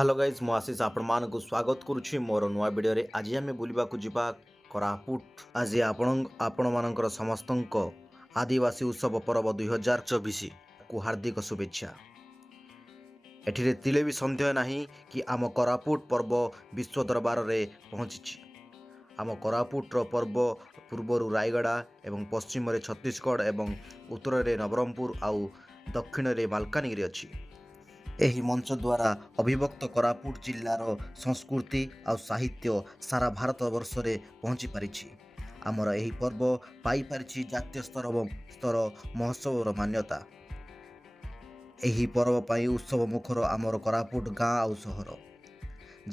Hello guys मु आशीष आपण मानक स्वागत करुछि मोर नुआ वीडियो रे। आज आम बुलवा जिबा कोरापुट। आज आपण मानकर समस्तक आदिवासी उत्सव पर्व 2024 को हार्दिक शुभेच्छा। एठिरे तिले भी संदेह नहीं कि आम कोरापुट पर्व विश्व दरबार रे पहुँची। आम कोरापुटर पर्व पूर्वर रायगड़ा एवं पश्चिम छत्तीसगढ़ एवं उत्तर रे नवरंगपुर आउ दक्षिण रे मालकानगिरी अछि। ଏହି ମଞ୍ଚ ଦ୍ୱାରା ଅବିଭକ୍ତ କୋରାପୁଟ ଜିଲ୍ଲାର ସଂସ୍କୃତି ଆଉ ସାହିତ୍ୟ ସାରା ଭାରତ ବର୍ଷରେ ପହଞ୍ଚି ପାରିଛି। ଆମର ଏହି ପର୍ବ ପାଇପାରିଛି ଜାତୀୟ ସ୍ତର ମହୋତ୍ସବର ମାନ୍ୟତା। ଏହି ପର୍ବ ପାଇଁ ଉତ୍ସବ ମୁଖର ଆମର କୋରାପୁଟ ଗାଁ ଆଉ ସହର।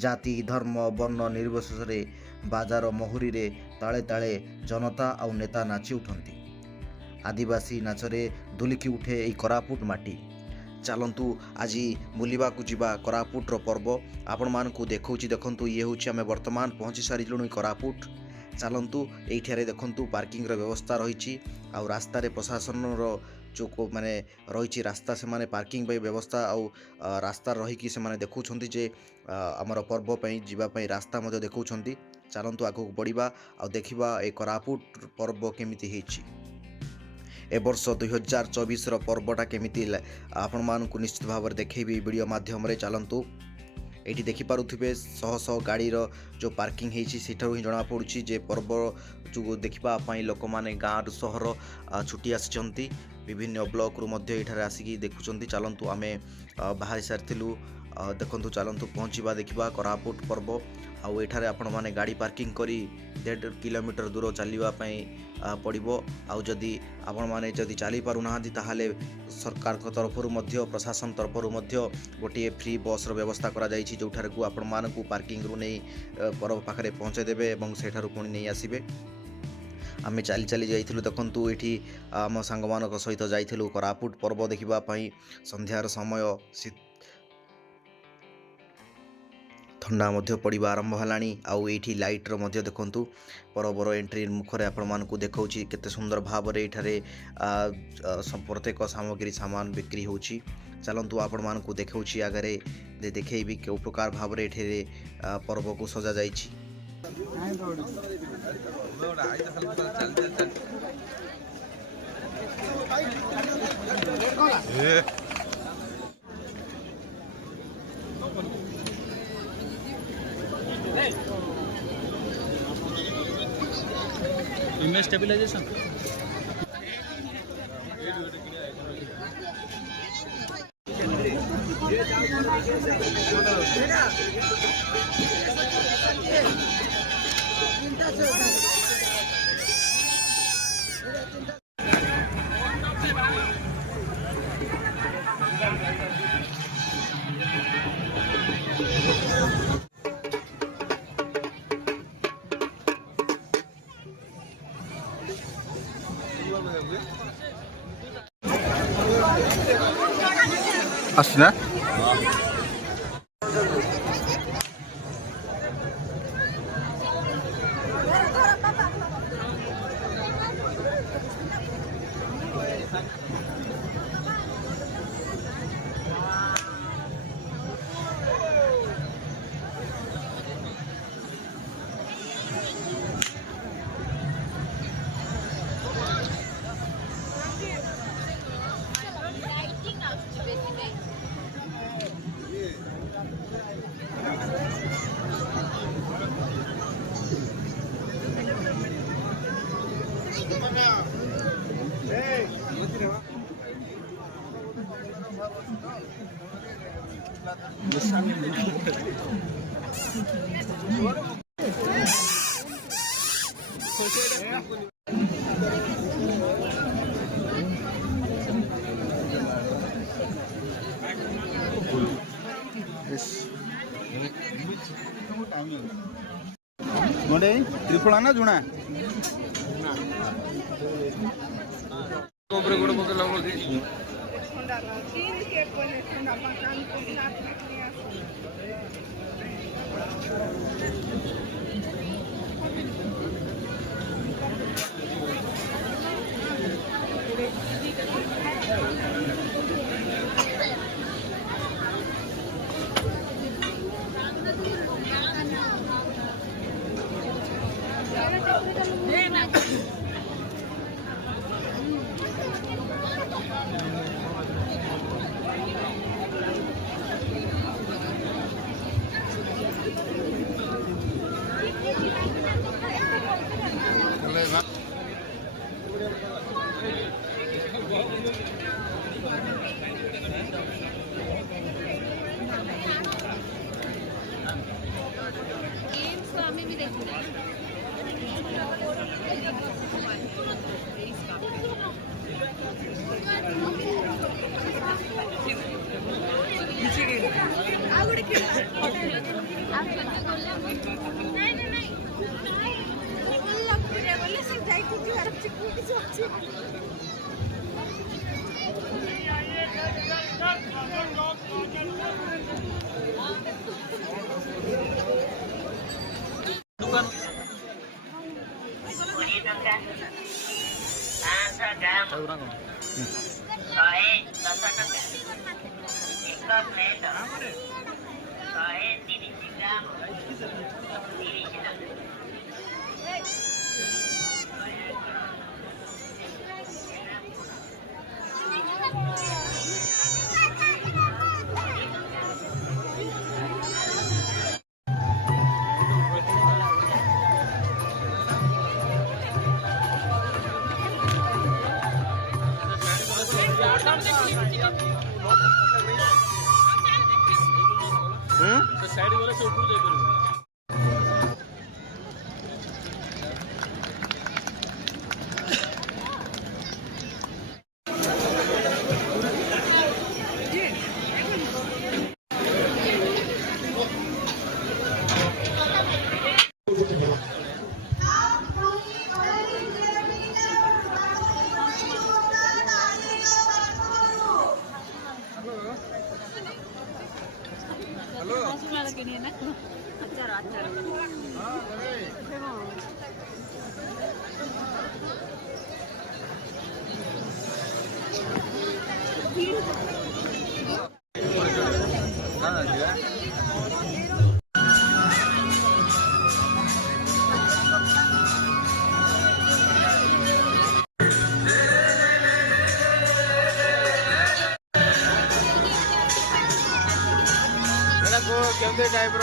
ଜାତି ଧର୍ମ ବର୍ଣ୍ଣ ନିର୍ବିଶେଷରେ ବାଜାର ମହୁରୀରେ ତାଳେ ତାଳେ ଜନତା ଆଉ ନେତା ନାଚି ଉଠନ୍ତି। ଆଦିବାସୀ ନାଚରେ ଦୁଲିକି ଉଠେ ଏହି କୋରାପୁଟ ମାଟି। ଚାଲନ୍ତୁ ଆଜି ବୁଲିବାକୁ ଯିବା କୋରାପୁଟର ପର୍ବ। ଆପଣମାନଙ୍କୁ ଦେଖାଉଛି, ଦେଖନ୍ତୁ ଇଏ ହେଉଛି ଆମେ ବର୍ତ୍ତମାନ ପହଞ୍ଚି ସାରିଲୁଣି କୋରାପୁଟ। ଚାଲନ୍ତୁ ଏଇଠାରେ ଦେଖନ୍ତୁ ପାର୍କିଂର ବ୍ୟବସ୍ଥା ରହିଛି ଆଉ ରାସ୍ତାରେ ପ୍ରଶାସନର ଯେଉଁ ମାନେ ରହିଛି ରାସ୍ତା ସେମାନେ ପାର୍କିଂ ପାଇଁ ବ୍ୟବସ୍ଥା ଆଉ ରାସ୍ତା ରହିକି ସେମାନେ ଦେଖାଉଛନ୍ତି ଯେ ଆମର ପର୍ବ ପାଇଁ ଯିବା ପାଇଁ ରାସ୍ତା ମଧ୍ୟ ଦେଖାଉଛନ୍ତି। ଚାଲନ୍ତୁ ଆଗକୁ ବଢ଼ିବା ଆଉ ଦେଖିବା ଏ କୋରାପୁଟ ପର୍ବ କେମିତି ହେଇଛି। ए वर्ष 2024 पर्वटा केमिति आपण मानकु निश्चित भाव में देखी वीडियो माध्यम रे। चलतु ये देखिपे शह शह गाड़ी जो पार्किंग होती ही जना पड़ी जे पर्व जो देखापी लोक मैंने गाँव सहर छुट्टी आसी विभिन्न ब्लॉक रु आसिकी देखुं। चलतु आम बाहरी सारी देखु। चलतु पहुँचा देखा कोरापुट पर्व आउ एठारे आपण माने गाड़ी पार्किंग करी 1.5 किलोमीटर दूर चलवाई पड़ो। आउ जदि आपण माने जदि चली पारु नाहांती ताहाले सरकार तरफ प्रशासन तरफ गोटे फ्री बस व्यवस्था करा जायछि जोठार को आपण मानकु पार्किंग रु नहीं पर्व पाखरे पहुँचे देबे एवं सेठारु पुणी नहीं आसीबे। आमे चली चली जाइथिलु। देखंतु एठी आम सांग मानक सहित जाइथिलु कोरापुट पर्व देखिबा पई। संध्यार समय ठंडा मध्य पड़ा आरंभ है। आउ ये लाइट्र मध्य देखु पर्वर एंट्री मुखरे आपण मानकु देखौछि केते सुंदर भाव रे एठारे प्रत्येक सामग्री सामान बिक्री होछि। चलंतु आपण मानकु देखौछि आगरे देखैबी के प्रकार भाव रे एठारे पर्व को सजा जाइछि। इमेज स्टेबलाइजेशन আসছে त्रिफला ना जुना କେମିତି ଟାଇପ୍ର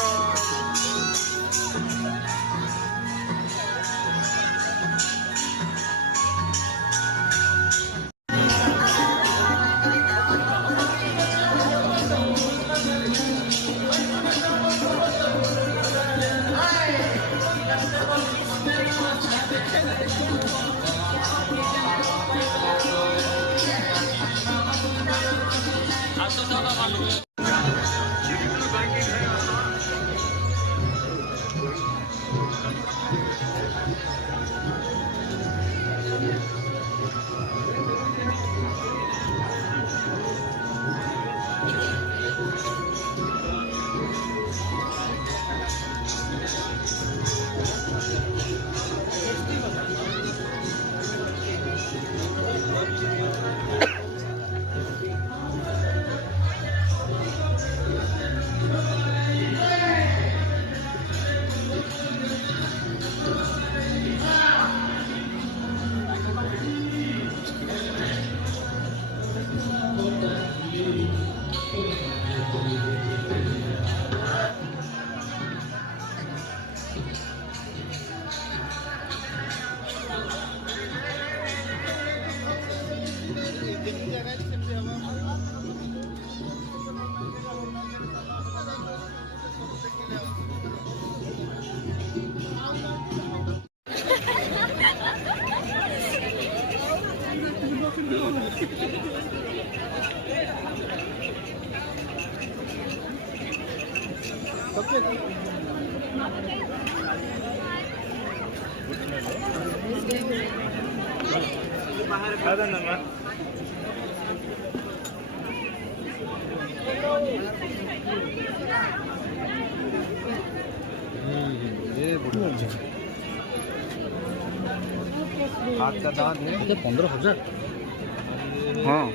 हाथ का दांत है 15,000। हाँ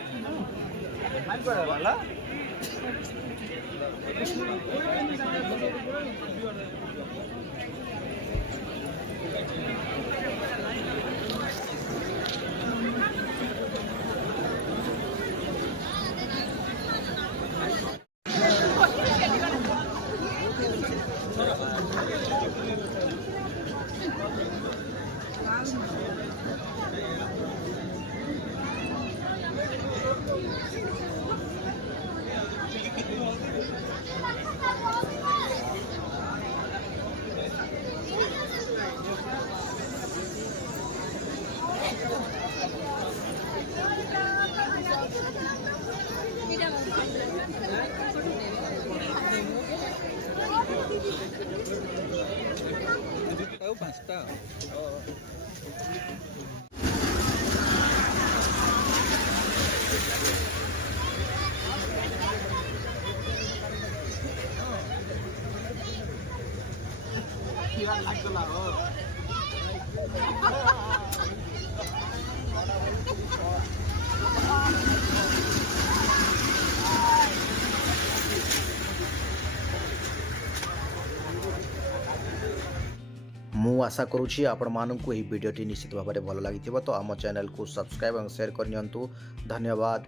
ମୁଁ ଆଶା କରୁଛି ଆପଣମାନଙ୍କୁ ଏହି ଭିଡ଼ିଓଟି ନିଶ୍ଚିତ ଭାବରେ ଭଲ ଲାଗିଥିବ। ତ ଆମ ଚ୍ୟାନେଲକୁ ସବସ୍କ୍ରାଇବ୍ ଏବଂ ସେୟାର କରିନିଅନ୍ତୁ। ଧନ୍ୟବାଦ।